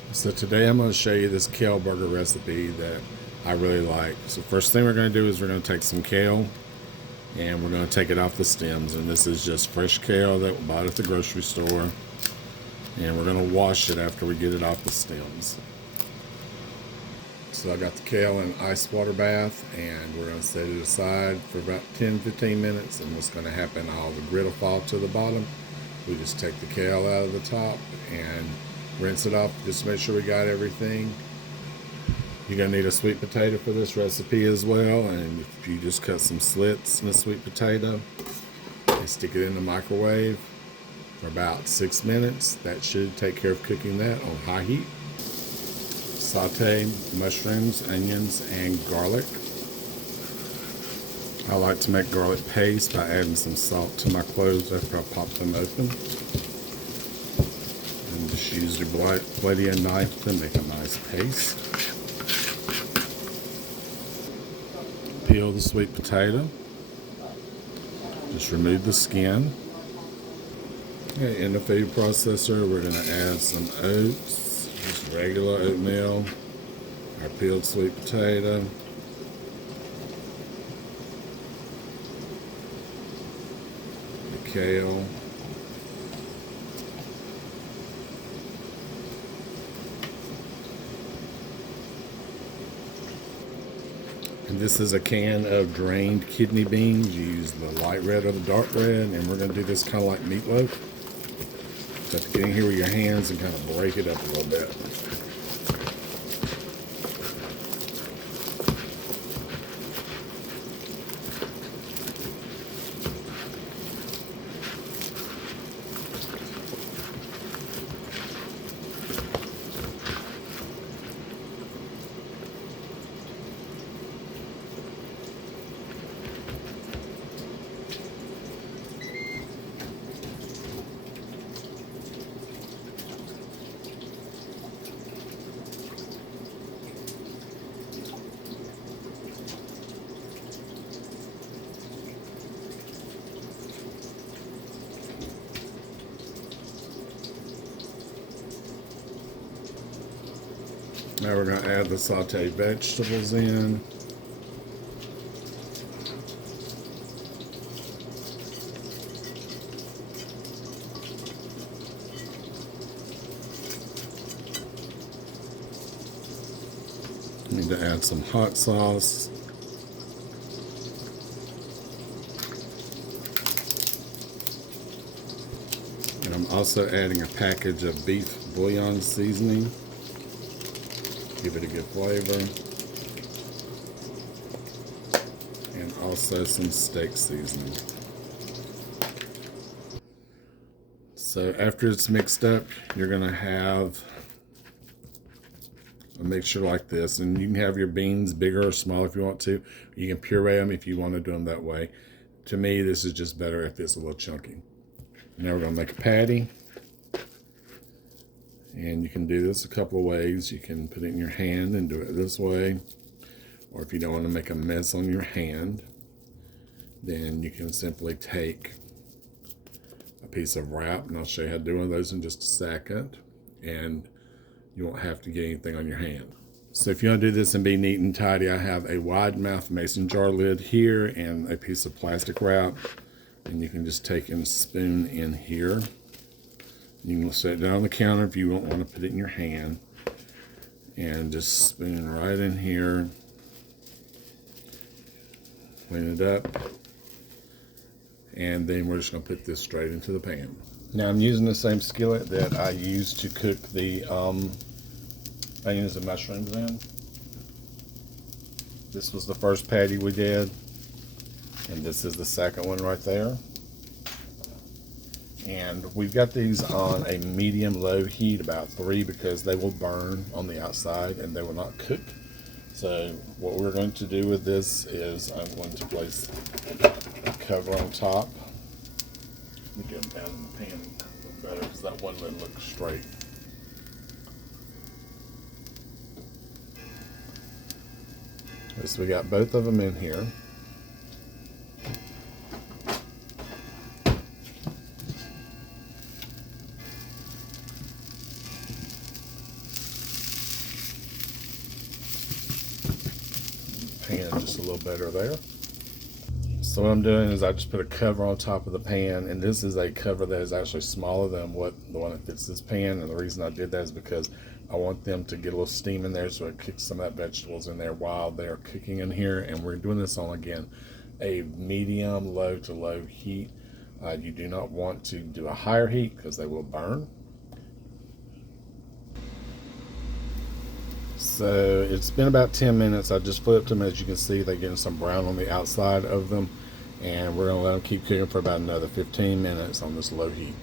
So today I'm going to show you this kale burger recipe that I really like. So first thing we're going to do is we're going to take some kale and we're going to take it off the stems. And this is just fresh kale that we bought at the grocery store. And we're going to wash it after we get it off the stems. So I got the kale in an ice water bath and we're going to set it aside for about 10-15 minutes. And what's going to happen, all the grit will fall to the bottom. We just take the kale out of the top and rinse it off, just make sure we got everything. You're gonna need a sweet potato for this recipe as well, and if you just cut some slits in the sweet potato and stick it in the microwave for about 6 minutes, that should take care of cooking that on high heat. Saute mushrooms, onions, and garlic. I like to make garlic paste by adding some salt to my cloves after I pop them open. And just use your blade knife to make a nice paste. Peel the sweet potato. Just remove the skin. Okay, in the food processor, we're going to add some oats, just regular oatmeal, our peeled sweet potato, the kale, and this is a can of drained kidney beans. You use the light red or the dark red, and we're going to do this kind of like meatloaf. So to get in here with your hands and kind of break it up a little bit. Now we're going to add the sauteed vegetables in. Need to add some hot sauce. And I'm also adding a package of beef bullion seasoning. Give it a good flavor. And also some steak seasoning. So after it's mixed up, you're going to have a mixture like this. And you can have your beans bigger or small if you want to. You can puree them if you want to do them that way. To me, this is just better if it's a little chunky. Now we're going to make a patty. And you can do this a couple of ways. You can put it in your hand and do it this way. Or if you don't want to make a mess on your hand, then you can simply take a piece of wrap, and I'll show you how to do one of those in just a second. And you won't have to get anything on your hand. So if you want to do this and be neat and tidy, I have a wide mouth mason jar lid here and a piece of plastic wrap. And you can just take and spoon in here. You can set it down on the counter if you don't want to put it in your hand. And just spoon right in here. Clean it up. And then we're just going to put this straight into the pan. Now I'm using the same skillet that I used to cook the onions and mushrooms in. This was the first patty we did. And this is the second one right there. And we've got these on a medium-low heat, about 3, because they will burn on the outside and they will not cook. So what we're going to do with this is I'm going to place a cover on top. Let me get them down in the pan a little better because that one lid looks straight. So we got both of them in here. pan just a little better there. So what I'm doing is I just put a cover on top of the pan, and this is a cover that is actually smaller than what the one that fits this pan. And the reason I did that is because I want them to get a little steam in there, so it kicks some of that vegetables in there while they're cooking in here. And we're doing this on, again, a medium low to low heat. You do not want to do a higher heat because they will burn. So it's been about 10 minutes. I just flipped them. As you can see, they're getting some brown on the outside of them. And we're going to let them keep cooking for about another 15 minutes on this low heat.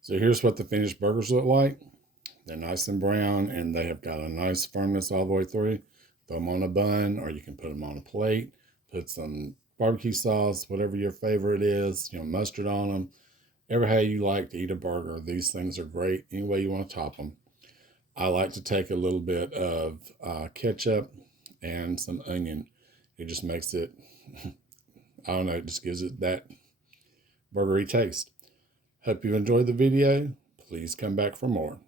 So here's what the finished burgers look like. They're nice and brown, and they have got a nice firmness all the way through. Throw them on a bun, or you can put them on a plate. Put some barbecue sauce, whatever your favorite is, mustard on them. Ever how you like to eat a burger, these things are great any way you want to top them. I like to take a little bit of ketchup and some onion. It just makes it, I don't know, it just gives it that burgery taste. Hope you enjoyed the video. Please come back for more.